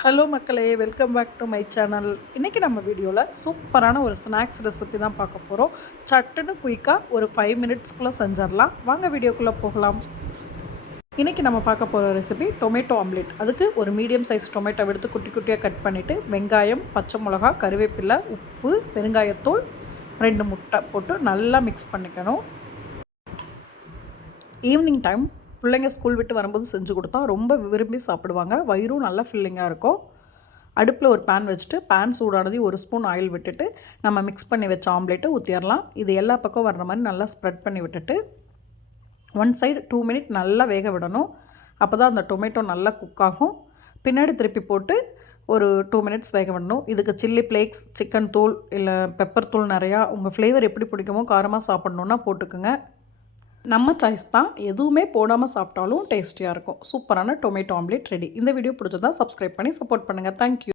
Hello மக்களே, welcome back to my channel. இன்றைக்கி நம்ம வீடியோவில் சூப்பரான ஒரு ஸ்நாக்ஸ் ரெசிபி தான் பார்க்க போகிறோம். சட்டுன்னு குயிக்காக ஒரு 5 மினிட்ஸ்க்குள்ளே செஞ்சிடலாம். வாங்க வீடியோக்குள்ளே போகலாம். இன்றைக்கி நம்ம பார்க்க போகிற ரெசிபி டொமேட்டோ ஆம்லேட். அதுக்கு ஒரு மீடியம் சைஸ் டொமேட்டோ எடுத்து குட்டி குட்டியாக கட் பண்ணிவிட்டு வெங்காயம், பச்சை மிளகா, கருவேப்பிலை, உப்பு, பெருங்காயத்தூள், 2 முட்டை போட்டு நல்லா மிக்ஸ் பண்ணிக்கணும். ஈவினிங் டைம் பிள்ளைங்க ஸ்கூல் விட்டு வரும்போது செஞ்சு கொடுத்தா ரொம்ப விரும்பி சாப்பிடுவாங்க. வயிறும் நல்லா ஃபில்லிங்காக இருக்கும். அடுப்பில் ஒரு பேன் வச்சுட்டு பேன் சூடானது 1 ஸ்பூன் ஆயில் விட்டுட்டு நம்ம மிக்ஸ் பண்ணி வச்ச ஆம்லேட்டை ஊற்றிடலாம். இது எல்லா பக்கம் வர்ற மாதிரி நல்லா ஸ்ப்ரெட் பண்ணி விட்டுட்டு 1 சைடு 2 மினிட் நல்லா வேக விடணும். அப்போ தான் அந்த டொமேட்டோ நல்லா குக் ஆகும். பின்னாடி திருப்பி போட்டு ஒரு 2 மினிட்ஸ் வேக விடணும். இதுக்கு சில்லி ஃப்ளேக்ஸ், சிக்கன் தூள் இல்லை பெப்பர் தூள் நிறையா உங்கள் ஃப்ளேவர் எப்படி பிடிக்குமோ காரமாக சாப்பிட்ணுன்னா போட்டுக்குங்க. நம்ம சாய்ஸ் தான். எதுவுமே போடாமல் சாப்பிட்டாலும் டேஸ்டியாக இருக்கும். சூப்பரான டொமேட்டோ ஆம்லேட் ரெடி. இந்த வீடியோ பிடிச்சதா சப்ஸ்கிரைப் பண்ணி சப்போர்ட் பண்ணுங்கள். தேங்க்யூ.